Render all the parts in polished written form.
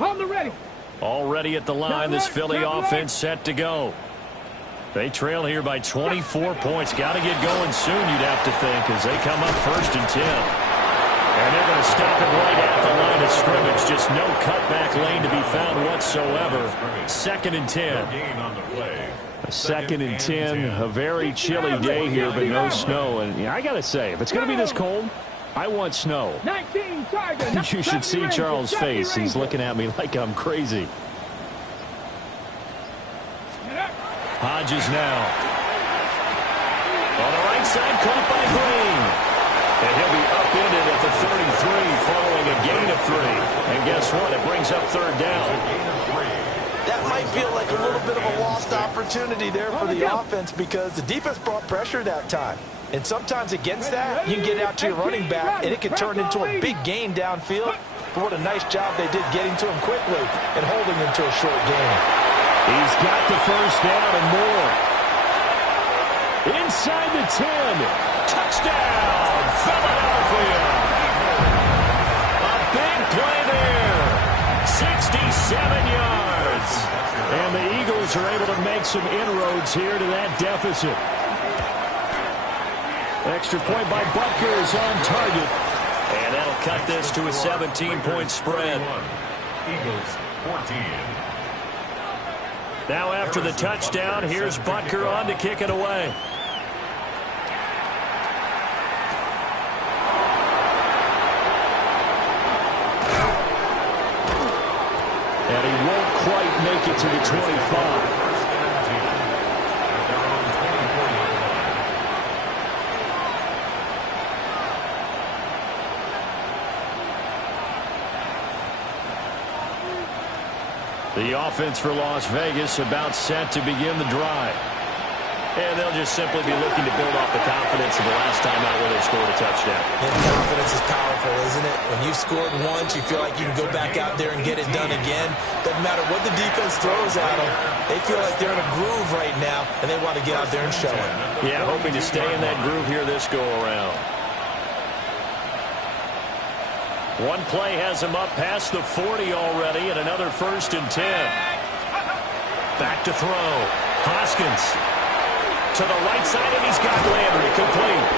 On the ready. Already at the line, this Philly offense set to go. They trail here by 24 points. Got to get going soon, you'd have to think, as they come up 1st and 10. And they're going to stop it right at the line of scrimmage. Just no cutback lane to be found whatsoever. 2nd and 10. 2nd and 10. A very chilly day here, but no snow. And I got to say, if it's going to be this cold, I want snow. 19 target. You should see Charles' face. He's looking at me like I'm crazy. Hodges now. On the right side, caught by Green. And he'll be upended at the 33 following a gain of 3. And guess what? It brings up 3rd down. That might feel like a little bit of a lost opportunity there for the offense because the defense brought pressure that time. And sometimes against that, you can get out to your running back, and it can turn into a big gain downfield. But what a nice job they did getting to him quickly and holding him to a short gain. He's got the 1st down and more. Inside the 10. Touchdown, Philadelphia. A big play there. 67 yards. And the Eagles are able to make some inroads here to that deficit. Extra point by Butker is on target. And that'll cut this to a 17-point spread. Eagles 14. Now after the touchdown, here's Butker on to kick it away. And he won't quite make it to the 25. The offense for Las Vegas about set to begin the drive. And they'll just simply be looking to build off the confidence of the last time out where they scored a touchdown. And confidence is powerful, isn't it? When you've scored once, you feel like you can go back out there and get it done again. Doesn't matter what the defense throws at them. They feel like they're in a groove right now, and they want to get out there and show it. Yeah, hoping to stay in that groove here this go-around. One play has him up past the 40 already, and another 1st and 10. Back to throw. Hoskins to the right side, and he's got Landry complete.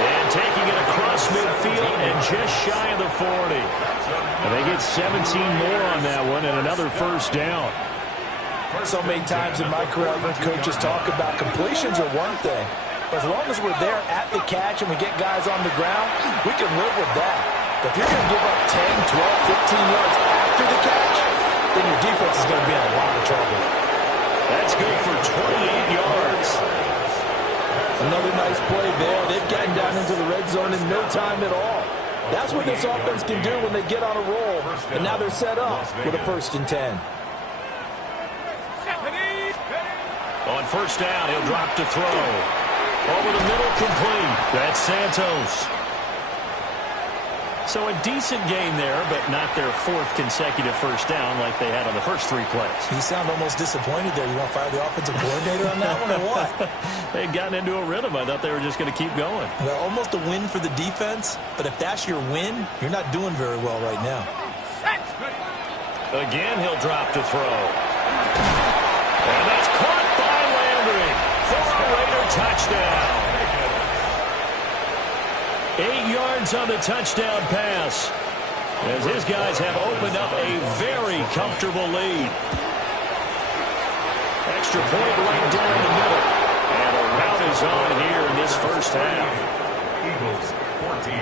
And taking it across midfield and just shy of the 40. And they get 17 more on that one and another 1st down. So many times in my career, I've heard coaches talk about completions are one thing. But as long as we're there at the catch and we get guys on the ground, we can live with that. But if you're going to give up 10, 12, 15 yards after the catch, then your defense is going to be in a lot of trouble. That's good for 28 yards. Another nice play there. They've gotten down into the red zone in no time at all. That's what this offense can do when they get on a roll. And now they're set up with a 1st and 10. On 1st down, he'll drop to throw. Over the middle, complete. That's Santos. So a decent game there, but not their 4th consecutive 1st down like they had on the first 3 plays. You sound almost disappointed there. You want to fire the offensive coordinator on that one or what? They'd gotten into a rhythm. I thought they were just going to keep going. Well, almost a win for the defense, but if that's your win, you're not doing very well right now. Again, he'll drop to throw. And that's caught by Landry for a Raider touchdown. 8 yards on the touchdown pass, as his guys have opened up a very comfortable lead. Extra point right down the middle. And a rout is on here in this 1st half. Eagles 14.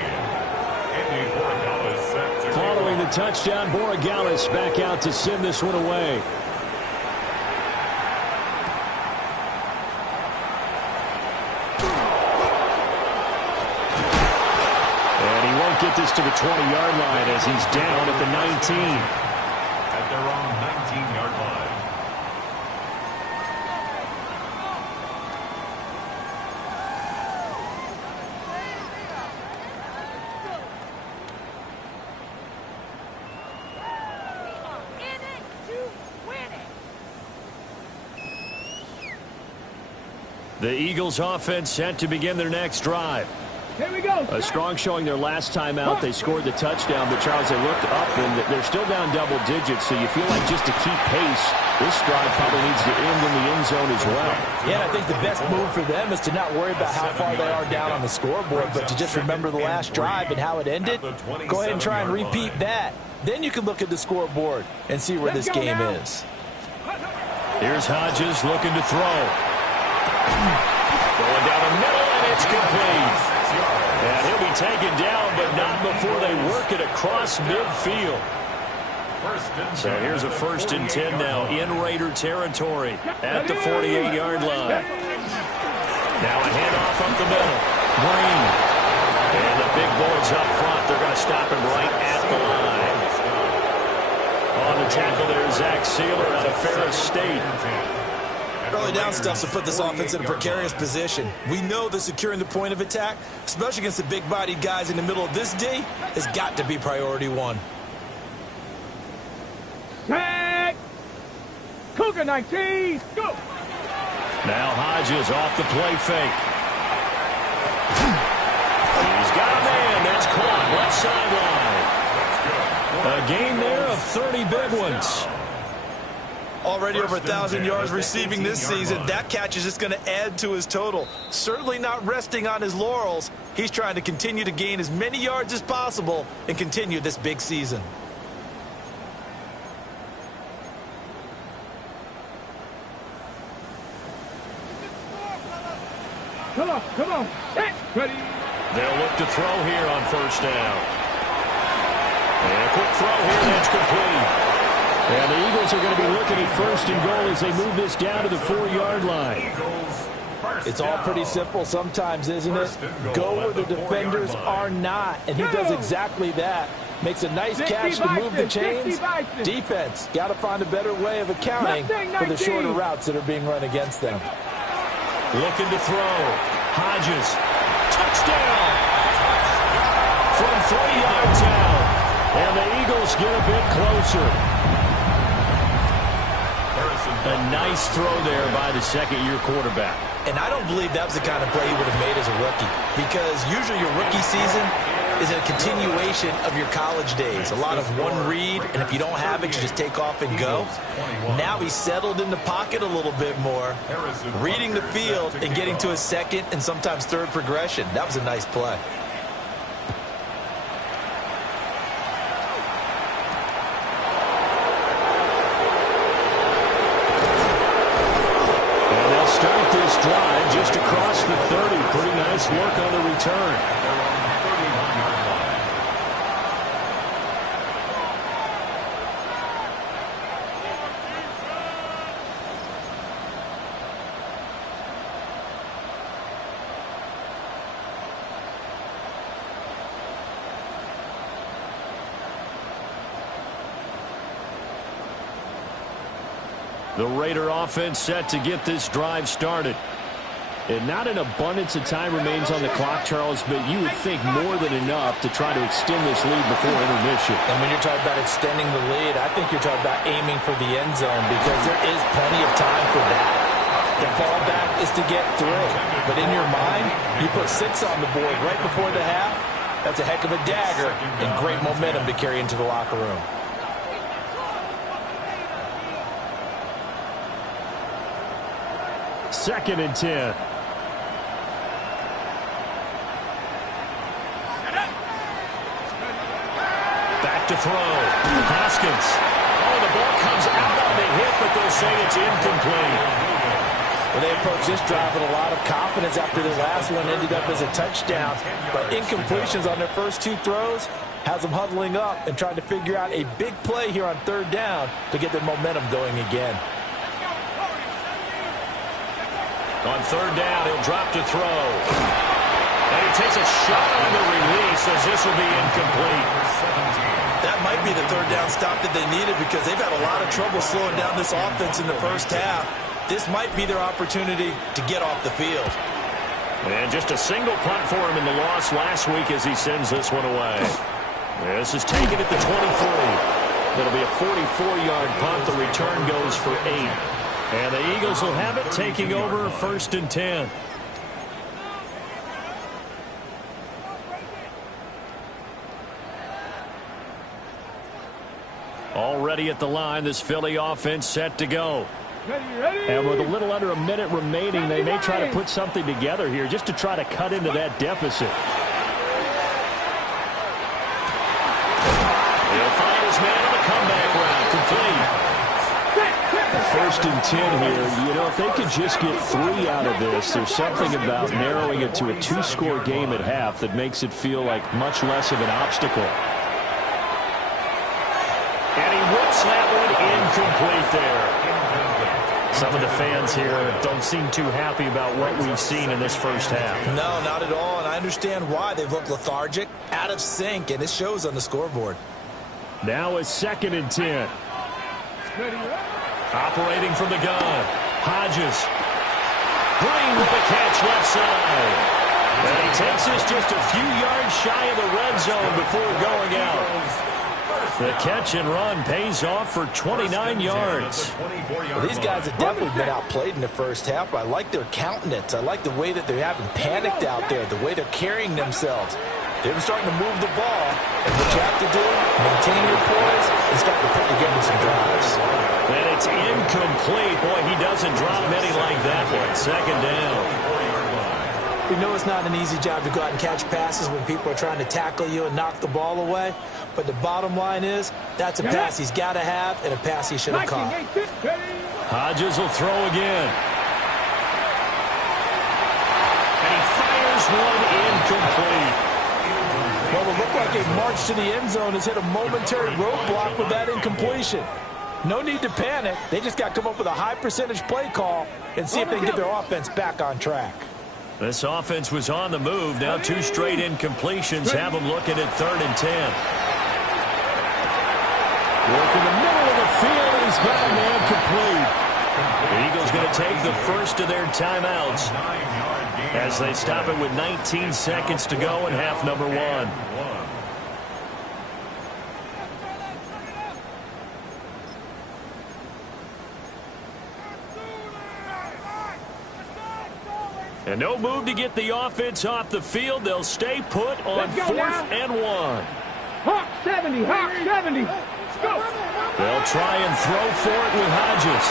Andy Borregales set to Following the touchdown, Borregales back out to send this one away. Get this to the 20-yard line as he's down at the 19. At their own 19-yard line. The Eagles offense set to begin their next drive. A strong showing their last time out. They scored the touchdown, but Charles, they looked up, and they're still down double digits, so you feel like just to keep pace, this drive probably needs to end in the end zone as well. Yeah, I think the best move for them is to not worry about how far they are down on the scoreboard, but to just remember the last drive and how it ended. Go ahead and try and repeat that. Then you can look at the scoreboard and see where this game is. Here's Hodges looking to throw. Going down the middle, and it's complete. And he'll be taken down, but not before they work it across midfield. So here's a 1st and 10 now in Raider territory at the 48-yard line. Now a handoff up the middle. Green. And the big boys up front. They're going to stop him right at the line. On the tackle there, Zach Sealer out of Ferris State. Early down stuff to put this offense in a precarious position. We know that securing the point of attack, especially against the big-bodied guys in the middle of this D, has got to be priority one. Tag! Cougar 19, go! Now Hodges off the play fake. He's got a man. That's caught left sideline. A gain there of 30 big ones. Already over 1,000 yards receiving this season. That catch is just going to add to his total. Certainly not resting on his laurels. He's trying to continue to gain as many yards as possible and continue this big season. Come on. Hey, ready. They'll look to throw here on 1st down. And a quick throw here, that's complete. And the Eagles are going to be looking at 1st and goal as they move this down to the 4-yard line. It's all pretty simple sometimes, isn't it? Go where the defenders are not, and he does exactly that. Makes a nice catch to move the chains. Defense, got to find a better way of accounting for the shorter routes that are being run against them. Looking to throw. Hodges. Touchdown! From 3 yards out. And the Eagles get a bit closer. A nice throw there by the second-year quarterback. And I don't believe that was the kind of play he would have made as a rookie, because usually your rookie season is a continuation of your college days. A lot of one read, and if you don't have it, you just take off and go. Now he's settled in the pocket a little bit more, reading the field and getting to his second and sometimes third progression. That was a nice play. Drive just across the 30. Pretty nice work on the return. The Raider offense set to get this drive started. And not an abundance of time remains on the clock, Charles, but you would think more than enough to try to extend this lead before intermission. And when you're talking about extending the lead, I think you're talking about aiming for the end zone, because there is plenty of time for that. The fallback is to get through. But in your mind, you put 6 on the board right before the half. That's a heck of a dagger and great momentum to carry into the locker room. Second and 10. Back to throw. Haskins. Oh, the ball comes out on the hit, but they'll say it's incomplete. Well, they approached this drive with a lot of confidence after their last one ended up as a touchdown. But incompletions on their first 2 throws has them huddling up and trying to figure out a big play here on 3rd down to get their momentum going again. On 3rd down, he'll drop to throw. And he takes a shot on the release as this will be incomplete. That might be the 3rd down stop that they needed, because they've had a lot of trouble slowing down this offense in the first half. This might be their opportunity to get off the field. And just a single punt for him in the loss last week as he sends this one away. This is taken at the 23. It'll be a 44-yard punt. The return goes for 8. And the Eagles will have it, taking over 1st and 10. Already at the line, this Philly offense set to go. Ready. And with a little under a minute remaining, they may try to put something together here just to try to cut into that deficit. He'll find his man on the comeback route, complete. 1st and 10 here. You know, if they could just get 3 out of this, there's something about narrowing it to a 2-score game at half that makes it feel like much less of an obstacle. And he whips that one incomplete there. Some of the fans here don't seem too happy about what we've seen in this first half. No, not at all, and I understand why. They've looked lethargic, out of sync, and it shows on the scoreboard. Now it's 2nd and 10. Ready. Operating from the gun, Hodges. Green with a catch left side. And he takes this just a few yards shy of the red zone before going out. The catch and run pays off for 29 yards. Well, these guys have definitely been outplayed in the first half. I like their countenance. I like the way that they haven't panicked out there, the way they're carrying themselves. They've been starting to move the ball. And what you have to do, maintain your poise, and start to put together some drives. And it's incomplete. Boy, he doesn't drop many like that one. 2nd down. We know it's not an easy job to go out and catch passes when people are trying to tackle you and knock the ball away. But the bottom line is, that's a pass he's got to have and a pass he should have caught. Hodges will throw again. And he fires one incomplete. Well, it looked like a march to the end zone has hit a momentary roadblock with that incompletion. No need to panic. They just got to come up with a high percentage play call and see if they can get their offense back on track. This offense was on the move. Now 2 straight incompletions have them looking at 3rd and 10. Work in the middle of the field, and he's got a man complete. The Eagles going to take the first of their timeouts as they stop it with 19 seconds to go in half number 1. And no move to get the offense off the field. They'll stay put on 4th and 1. Hawk 70, Hawk 70. Go. They'll try and throw for it with Hodges.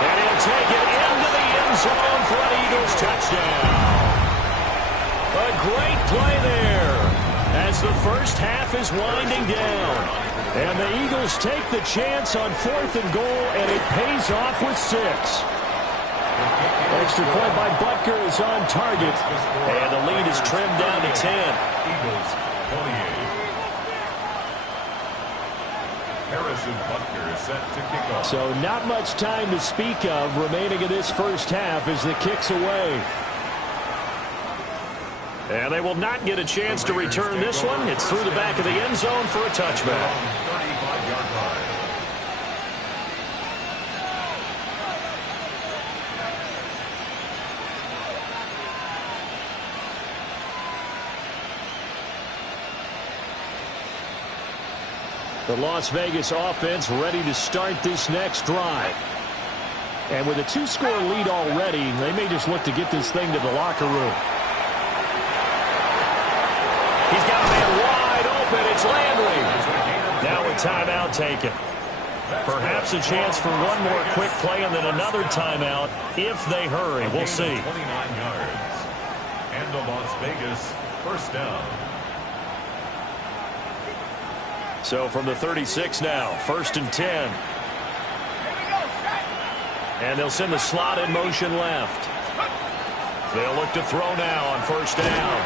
And he'll take it into the end zone for an Eagles touchdown. A great play there as the first half is winding down. And the Eagles take the chance on 4th and goal, and it pays off with 6. Extra point by Butker is on target. And the lead is trimmed down to 10. Eagles 28. Harrison Butker is set to kick off. So not much time to speak of remaining in this first half as the kick's away. And they will not get a chance to return this one. It's through the back of the end zone for a touchback. 35-yard line. The Las Vegas offense ready to start this next drive. And with a 2-score lead already, they may just look to get this thing to the locker room. He's got a man wide open. It's Landry. Now a timeout taken. Perhaps a chance for one more quick play and then another timeout if they hurry. We'll see. 29 yards. And the Las Vegas first down. So from the 36 now, 1st and 10. And they'll send the slot in motion left. They'll look to throw now on 1st down.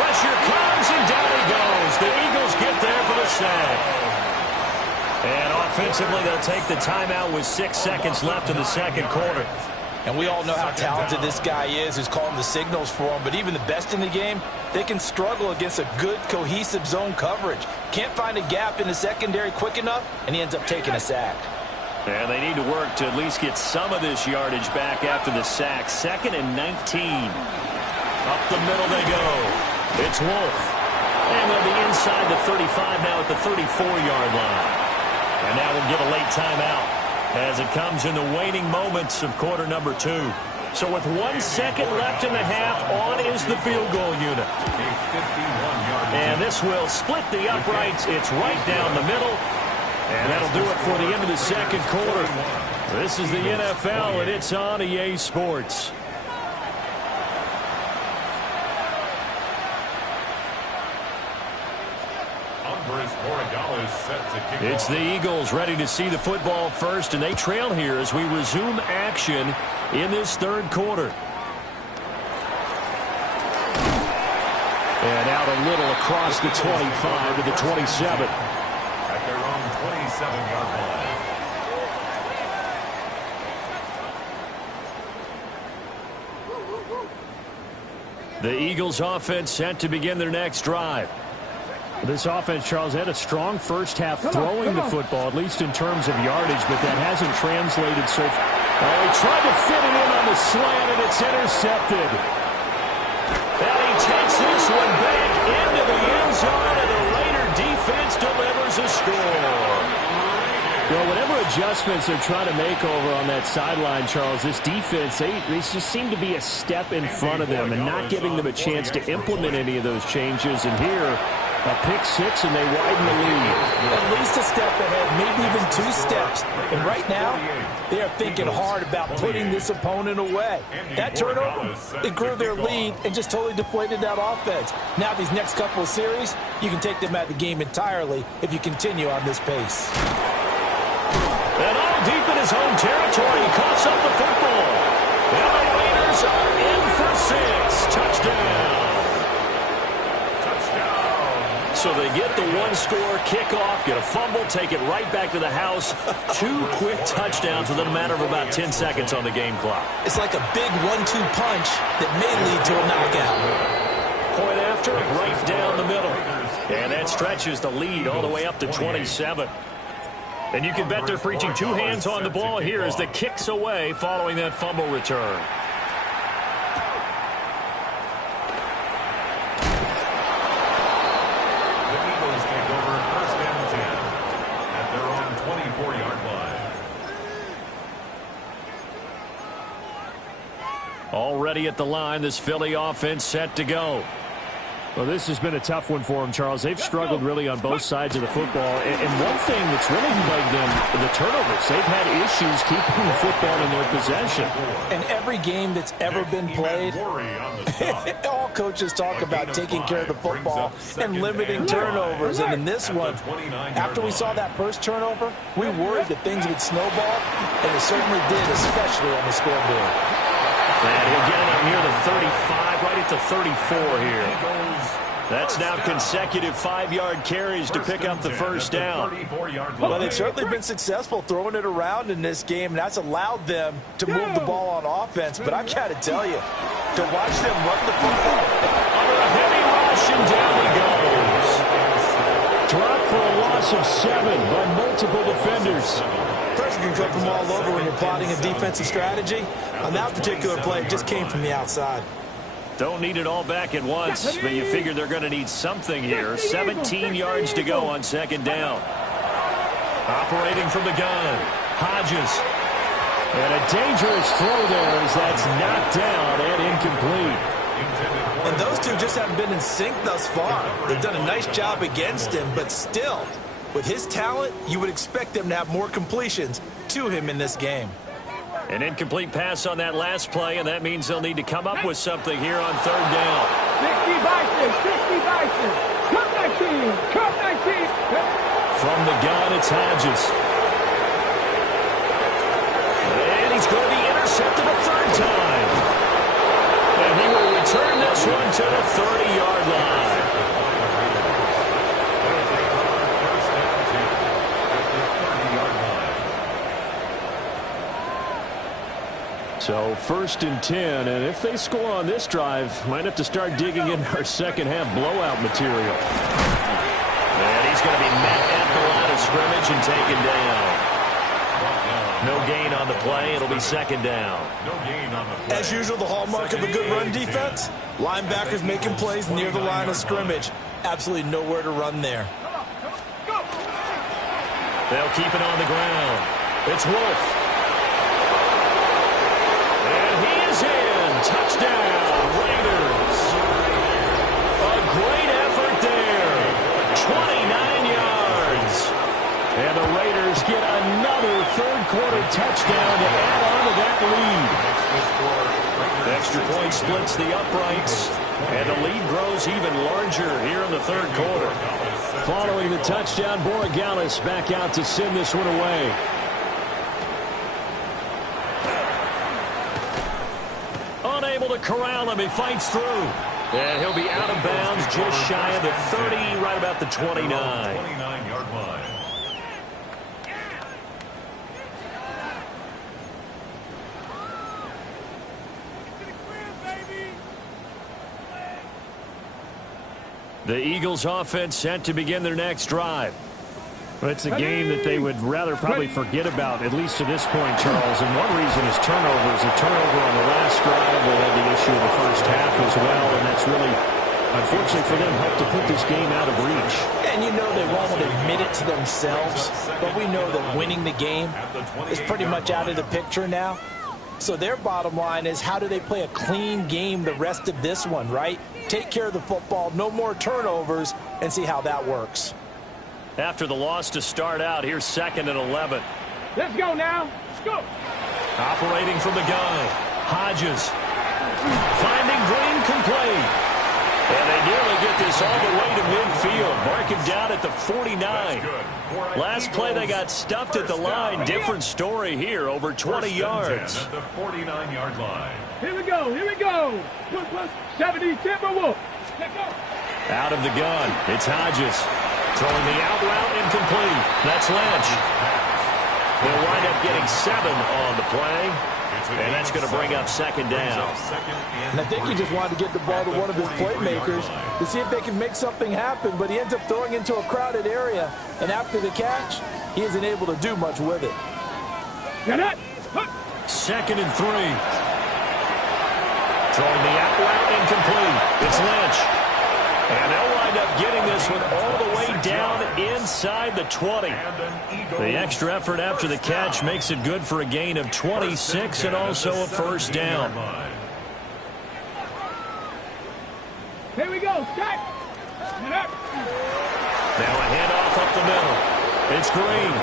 Pressure comes and down he goes. The Eagles get there for the sack. And offensively, they'll take the timeout with 6 seconds left in the second quarter. And we all know how talented this guy is who's calling the signals for him. But even the best in the game, they can struggle against a good, cohesive zone coverage. Can't find a gap in the secondary quick enough, and he ends up taking a sack. And they need to work to at least get some of this yardage back after the sack. 2nd and 19. Up the middle they go. It's Wolf. And they'll be inside the 35 now at the 34-yard line. And now we'll give a late timeout as it comes in the waning moments of quarter number 2. So with 1 second left in the half, on is the field goal unit. A 51-yard And this will split the uprights. It's right down the middle. And that'll do it for the end of the second quarter. This is the NFL, and it's on EA Sports. It's the Eagles ready to see the football first, and they trail here as we resume action in this third quarter. And out a little across the 25 to the 27. At their own 27-yard line. The Eagles offense set to begin their next drive. This offense, Charles, had a strong first half throwing the football, at least in terms of yardage, but that hasn't translated so far. Oh, he tried to fit it in on the slant, and it's intercepted. And he takes this one back into the end zone, and the Raider defense delivers a score. Well, whatever adjustments they're trying to make over on that sideline, Charles, this defense, they just seem to be a step in front of them and not giving them a chance to implement any of those changes. And here, a pick six, and they widen the lead. At least a step ahead, maybe even 2 steps. And right now, they are thinking hard about putting this opponent away. That turnover, it grew their lead and just totally deflated that offense. Now these next couple of series, you can take them out of the game entirely if you continue on this pace. And all deep in his own territory, he coughs up the football. And the Raiders are in for 6. Touchdown. So they get the one-score kickoff, get a fumble, take it right back to the house. 2 quick touchdowns within a matter of about 10 seconds on the game clock. It's like a big 1-2 punch that may lead to a knockout. Point after, right down the middle. And that stretches the lead all the way up to 27. And you can bet they're preaching 2 hands on the ball here as the kick's away following that fumble return. Already at the line, this Philly offense set to go. Well, this has been a tough one for them, Charles. They've struggled really on both sides of the football. And one thing that's really plagued them, the turnovers. They've had issues keeping the football in their possession. In every game that's ever been played, all coaches talk about taking care of the football and limiting turnovers. And in this one, after we saw that first turnover, we worried that things would snowball, and they certainly did, especially on the scoreboard. And he'll get it up near the 35, right at the 34 here. That's now consecutive 5-yard carries to pick up the first down. Well, they've certainly been successful throwing it around in this game, and that's allowed them to move the ball on offense. But I've got to tell you, to watch them run the football. Under a heavy rush, and down he goes. Dropped for a loss of 7 by multiple defenders. Pressure can come from all over when you're plotting a defensive strategy. On that particular play, it just came from the outside. Don't need it all back at once, but you figure they're going to need something here. 17 yards to go on second down. Operating from the gun, Hodges. And a dangerous throw there as that's knocked down and incomplete. And those two just haven't been in sync thus far. They've done a nice job against him, but still, with his talent, you would expect them to have more completions to him in this game. An incomplete pass on that last play, and that means they'll need to come up with something here on third down. 60 Bison, 60 Bison. Come 19, come 19. From the gun, it's Hodges. And he's going to be intercepted a third time. And he will return this one to the 30-yard line. So first and 10, and if they score on this drive, might have to start digging in our second half blowout material. And he's going to be met at the line of scrimmage and taken down. No gain on the play. It'll be second down. As usual, the hallmark of a good run defense, linebackers making plays near the line of scrimmage. Absolutely nowhere to run there. They'll keep it on the ground. It's Wolf. Touchdown, Raiders. A great effort there. 29 yards. And the Raiders another third-quarter touchdown to add on to that lead. The extra point splits the uprights, and the lead grows even larger here in the third quarter. Following the touchdown, Borregales back out to send this one away. Unable to corral him. He fights through. And he'll be out of bounds just shy of the 30, right about the 29. 29-yard line. The Eagles offense set to begin their next drive. But it's a game that they would rather probably forget about, at least to this point, Charles. And one reason is turnovers. A turnover on the last drive. They had the issue in the first half as well. And that's really, unfortunately for them, helped to put this game out of reach. And you know they won't admit it to themselves. But we know that winning the game is pretty much out of the picture now. So their bottom line is, how do they play a clean game the rest of this one, right? Take care of the football, no more turnovers, and see how that works. After the loss to start out, here's 2nd and 11. Let's go now. Let's go. Operating from the gun, Hodges. Finding Green complete. And they nearly get this all the way to midfield. Mark him down at the 49. Last play, they got stuffed at the line. Different story here, over 20 yards. At the 49-yard line. Here we go. Here we go. Plus 70 Timberwolves. Let's go. Out of the gun, it's Hodges. Throwing the out route incomplete. That's Lynch. They'll wind up getting 7 on the play. And that's going to bring up 2nd down. And I think he just wanted to get the ball to one of his playmakers to see if they can make something happen, but he ends up throwing into a crowded area. And after the catch, he isn't able to do much with it. 2nd and 3. Throwing the out route incomplete. It's Lynch. And they'll wind up getting this one all the way down inside the 20. The extra effort after the catch makes it good for a gain of 26 and also a first down. Here we go. Set. Now a handoff up the middle. It's Green.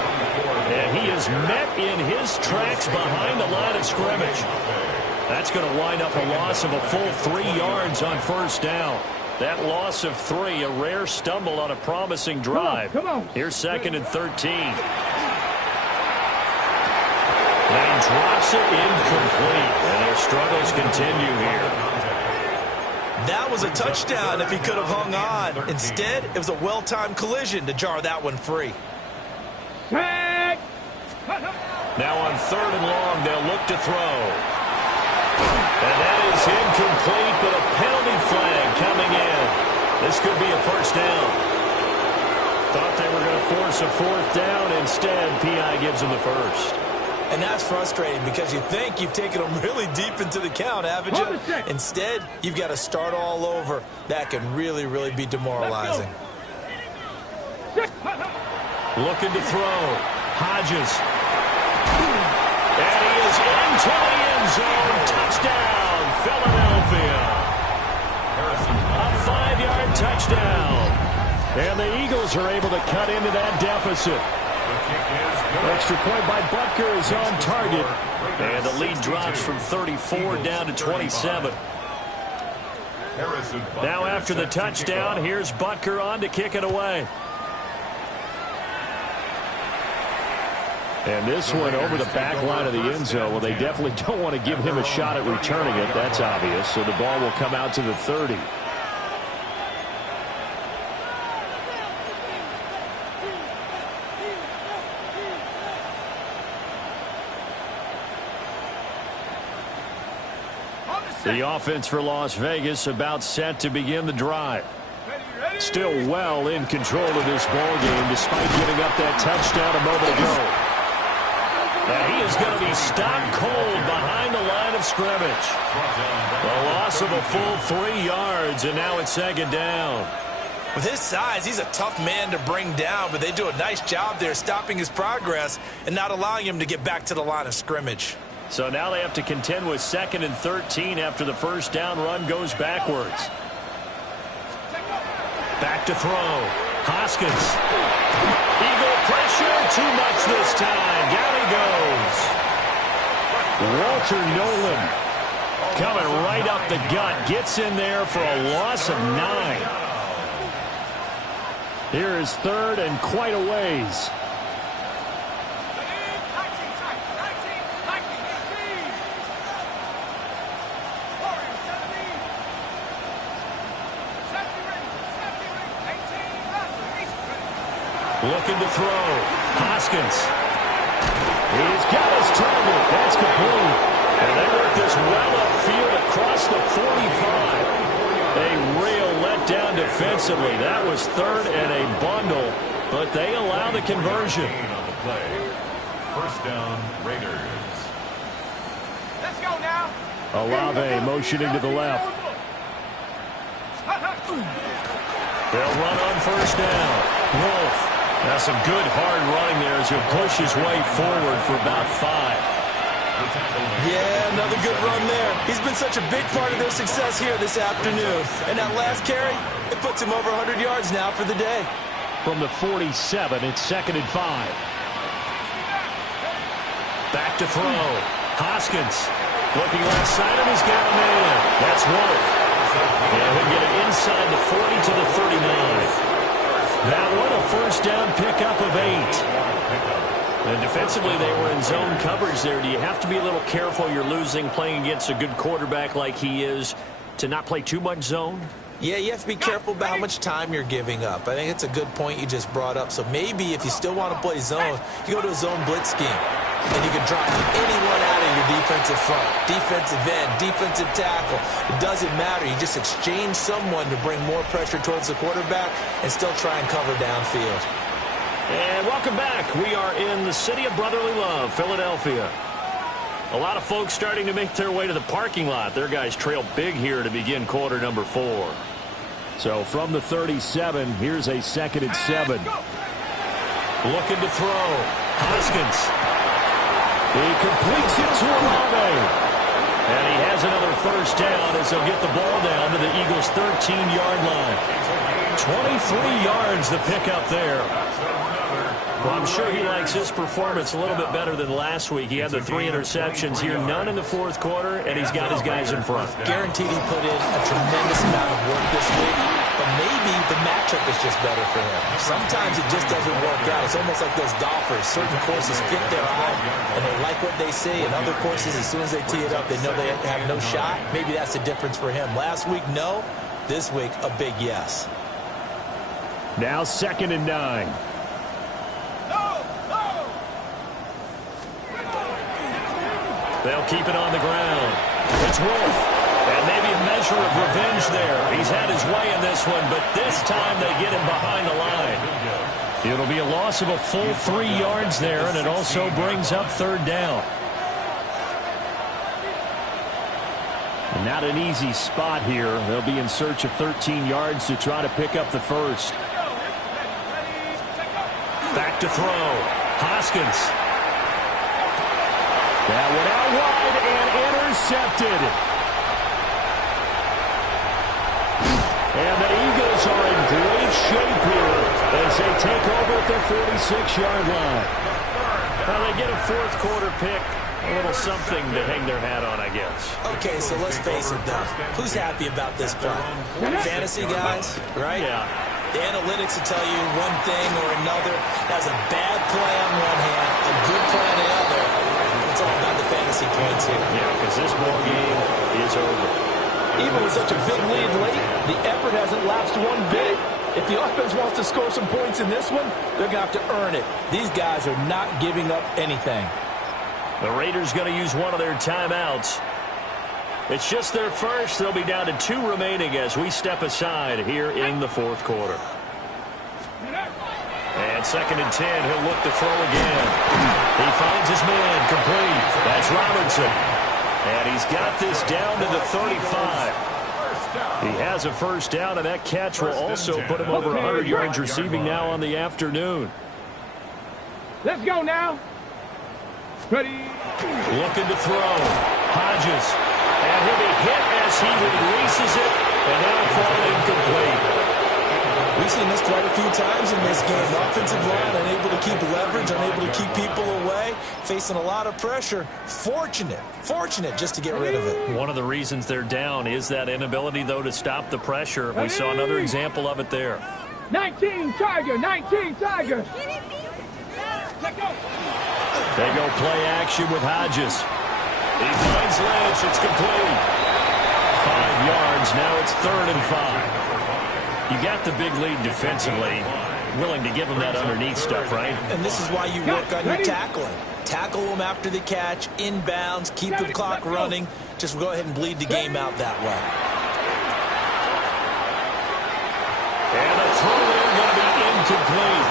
And he is met in his tracks behind the line of scrimmage. That's going to wind up a loss of a full 3 yards on first down. That loss of 3, a rare stumble on a promising drive. Come on. Here's 2nd and 13. Lane drops it incomplete, and their struggles continue here. That was a touchdown if he could have hung on. Instead, it was a well-timed collision to jar that one free. Set. Now on 3rd and long, they'll look to throw. And that is incomplete, but a penalty flag coming in. This could be a first down. Thought they were going to force a 4th down. Instead, P.I. gives them the first. And that's frustrating because you think you've taken them really deep into the count, haven't you? Instead, you've got to start all over. That can really, really be demoralizing. Looking to throw. Hodges. And he is into the end zone. Touchdown, Philadelphia. A 5-yard touchdown. And the Eagles are able to cut into that deficit. Extra point by Butker is on target. And the lead drops from 34 down to 27. Now after the touchdown, here's Butker on to kick it away. And this one over the back line of the end zone. Well, they definitely don't want to give him a shot at returning it. That's obvious. So the ball will come out to the 30. The offense for Las Vegas about set to begin the drive. Still well in control of this ball game despite giving up that touchdown a moment ago. Now he is going to be stopped cold behind the line of scrimmage. A loss of a full 3 yards, and now it's 2nd down. With his size, he's a tough man to bring down, but they do a nice job there stopping his progress and not allowing him to get back to the line of scrimmage. So now they have to contend with 2nd and 13 after the first down run goes backwards. Back to throw. Hoskins. Eagle pressure. Too much this time. Down he goes. Walter Nolan coming right up the gut. Gets in there for a loss of 9. Here is third and quite a ways. Looking to throw. Hoskins. He's got his target. That's complete. And they work this well upfield across the 45. A real letdown defensively. That was third and a bundle, but they allow the conversion. On the play. First down, Raiders. Let's go now. Olave motioning to the left. They'll run on first down. Wolf. Now some good hard running there as he'll push his way forward for about 5. Yeah, another good run there. He's been such a big part of their success here this afternoon. And that last carry, it puts him over 100 yards now for the day. From the 47, it's 2nd and 5. Back to throw. Hoskins looking left side, and he's got a man. That's Wolf. And he'll get it inside the 40 to the 39. That one a first down pickup of 8. And defensively, they were in zone coverage there. Do you have to be a little careful? You're losing playing against a good quarterback like he is to not play too much zone? Yeah, you have to be careful about how much time you're giving up. I think it's a good point you just brought up. So maybe if you still want to play zone, you go to a zone blitz scheme. And you can drop anyone out of your defensive front. Defensive end, defensive tackle. It doesn't matter. You just exchange someone to bring more pressure towards the quarterback and still try and cover downfield. And welcome back. We are in the city of brotherly love, Philadelphia. A lot of folks starting to make their way to the parking lot. Their guys trail big here to begin quarter number 4. So from the 37, here's a 2nd and 7. Looking to throw. Hoskins. He completes it to Olave. And he has another first down as he'll get the ball down to the Eagles' 13-yard line. 23 yards the pickup there. Well, I'm sure he likes his performance a little bit better than last week. He had the 3 interceptions here, none in the 4th quarter, and he's got his guys in front. Guaranteed he put in a tremendous amount of work this week, but maybe the matchup is just better for him. Sometimes it just doesn't work out. It's almost like those golfers. Certain courses fit their eye, and they like what they see, and other courses, as soon as they tee it up, they know they have no shot. Maybe that's the difference for him. Last week, no. This week, a big yes. Now 2nd and 9. They'll keep it on the ground. It's Wolf. And maybe a measure of revenge there. He's had his way in this one, but this time they get him behind the line. It'll be a loss of a full 3 yards there, and it also brings up 3rd down. And not an easy spot here. They'll be in search of 13 yards to try to pick up the first. Back to throw. Hoskins. That one out wide and intercepted. And the Eagles are in great shape here as they take over at their 46-yard line. Well, they get a 4th quarter pick. A little something to hang their hat on, I guess. Okay, so let's face it, though. Who's happy about this play? Fantasy guys, right? Yeah. The analytics will tell you one thing or another. That's a bad play on one hand, a good play on the other. It's all about the fantasy points here. Yeah, because this ball game is over. Even with such a big lead late, the effort hasn't lapsed one bit. If the offense wants to score some points in this one, they're going to have to earn it. These guys are not giving up anything. The Raiders going to use one of their timeouts. It's just their first. They'll be down to 2 remaining as we step aside here in the 4th quarter. And 2nd and 10, he'll look to throw again. He finds his man complete. That's Robinson. And he's got this down to the 35. He has a first down, and that catch will also put him over 100 yards receiving now on the afternoon. Let's go now. Ready. Looking to throw. Hodges. And he'll be hit as he releases it, and that'll fall incomplete. We've seen this quite a few times in this game. Offensive line unable to keep leverage, unable to keep people away, facing a lot of pressure. Fortunate just to get rid of it. One of the reasons they're down is that inability, though, to stop the pressure. We saw another example of it there. 19 Tiger, 19 Tiger. They go play action with Hodges. He finds Lynch. It's complete. 5 yards. Now it's 3rd and 5. You got the big lead defensively. Willing to give them that underneath stuff, right? And this is why you work on your tackling. Tackle them after the catch, inbounds, keep the clock running. Just go ahead and bleed the game out that way. And a throw there going to be incomplete.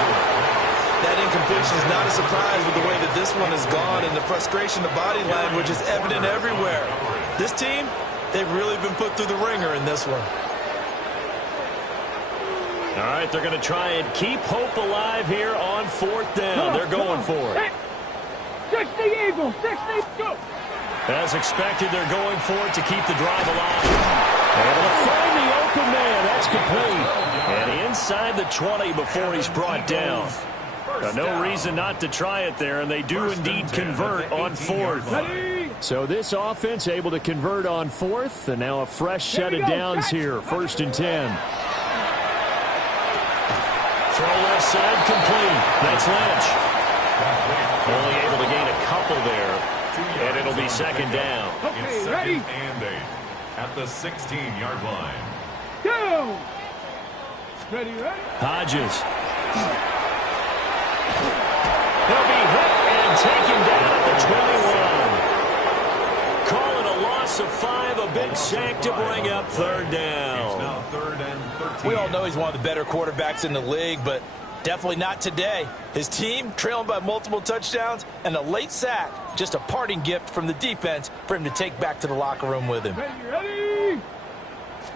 That incompletion is not a surprise with the way that this one has gone, and the frustration of body language is evident everywhere. This team, they've really been put through the ringer in this one. All right, they're going to try and keep hope alive here on 4th down. They're going for it. 60 Eagles, 60, go. As expected, they're going for it to keep the drive alive. Able to find the open man. That's complete. And inside the 20 before he's brought down. No reason not to try it there, and they do indeed convert on 4th. So this offense able to convert on 4th, and now a fresh set of downs here. 1st and 10. Throw left side complete. That's Lynch. Only able to gain a couple there, and it'll be 2nd down. Okay, ready? And 8 at the 16-yard line. Go! Ready? Hodges. He'll be hit and taken down at the 21. Calling a loss of 5, a big sack to bring up 3rd down. It's now 3rd and 13. We all know he's one of the better quarterbacks in the league, but definitely not today. His team trailing by multiple touchdowns and a late sack, just a parting gift from the defense for him to take back to the locker room with him. Ready?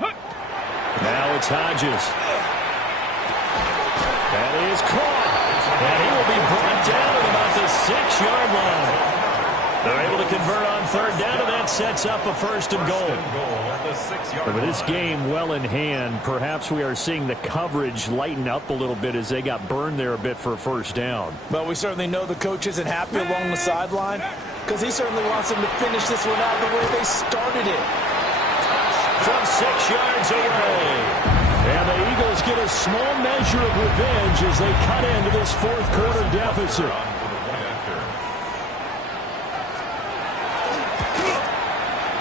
Now it's Hodges. That is caught. And he will be brought down at about the 6-yard line. They're able to convert on 3rd down, and that sets up a 1st and goal. But with this game well in hand, perhaps we are seeing the coverage lighten up a little bit as they got burned there a bit for a 1st down. But we certainly know the coach isn't happy along the sideline because he certainly wants them to finish this one out the way they started it. From 6 yards away. And the Eagles get a small measure of revenge as they cut into this 4th quarter deficit.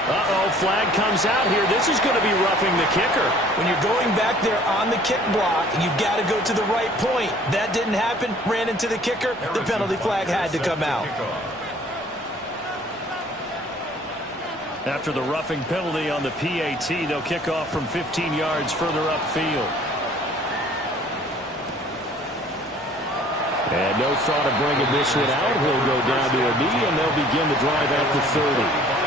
Uh-oh, flag comes out here. This is going to be roughing the kicker. When you're going back there on the kick block, you've got to go to the right point. That didn't happen. Ran into the kicker. The penalty flag had to come out. After the roughing penalty on the PAT, they'll kick off from 15 yards further upfield. And no thought of bringing this one out. He'll go down to a knee, and they'll begin the drive at the 30.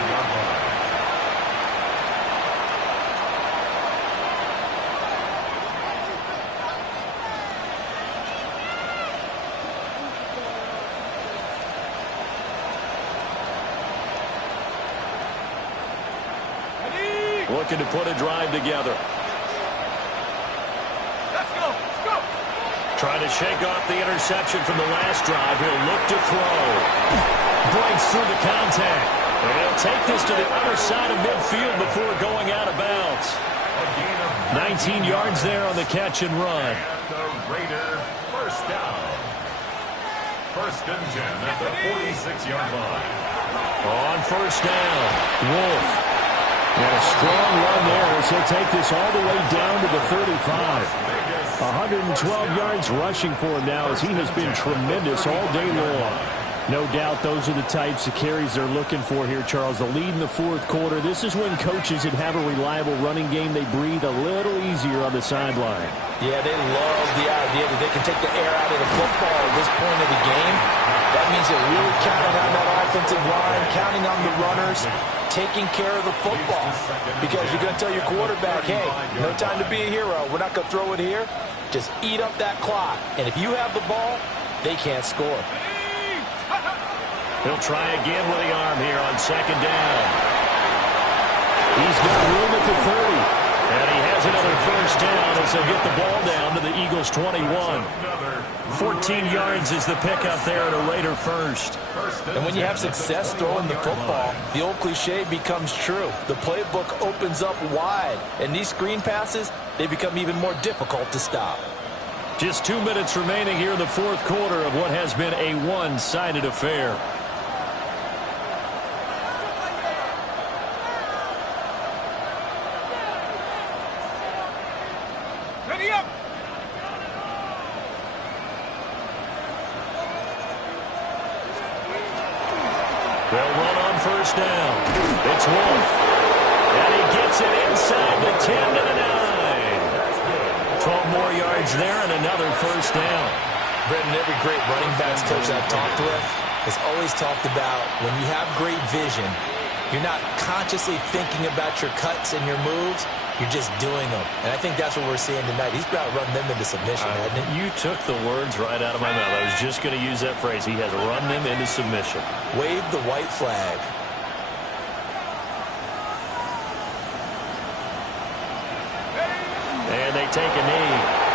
Looking to put a drive together. Let's go, let's go. Trying to shake off the interception from the last drive. He'll look to throw. Breaks through the contact. And he'll take this to the other side of midfield before going out of bounds. 19 yards there on the catch and run. And the Raider 1st down. 1st and 10 at the 46-yard line. On 1st down, Wolf. And a strong run there as he'll take this all the way down to the 35. 112 yards rushing for him now as he has been tremendous all day long. No doubt those are the types of carries they're looking for here, Charles. The lead in the 4th quarter. This is when coaches that have a reliable running game, they breathe a little easier on the sideline. Yeah, they love the idea that they can take the air out of the football at this point of the game. That means they're really counting on that offensive line, counting on the runners, taking care of the football. Because you're going to tell your quarterback, hey, no time to be a hero. We're not going to throw it here. Just eat up that clock. And if you have the ball, they can't score. He'll try again with the arm here on 2nd down. He's got room at the 30. And he has another first down as they get the ball down to the Eagles' 21. 14 yards is the pickup there at a Raider first. And when you have success throwing the football, the old cliche becomes true. The playbook opens up wide, and these screen passes, they become even more difficult to stop. Just 2 minutes remaining here in the fourth quarter of what has been a one-sided affair. Ready up. They'll run on first down. It's Wolf. And he gets it inside the 10 to the 9. 12 more yards there and another first down. Brendan, every great running backs coach I've talked with has always talked about when you have great vision, you're not consciously thinking about your cuts and your moves. You're just doing them. And I think that's what we're seeing tonight. He's about to run them into submission, hasn't he? You took the words right out of my mouth. I was just going to use that phrase. He has run them into submission. Wave the white flag. And they take a knee.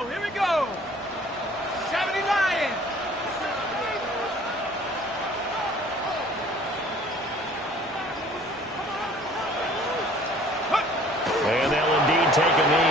Here we go. 70 Lions. And they'll indeed take a knee.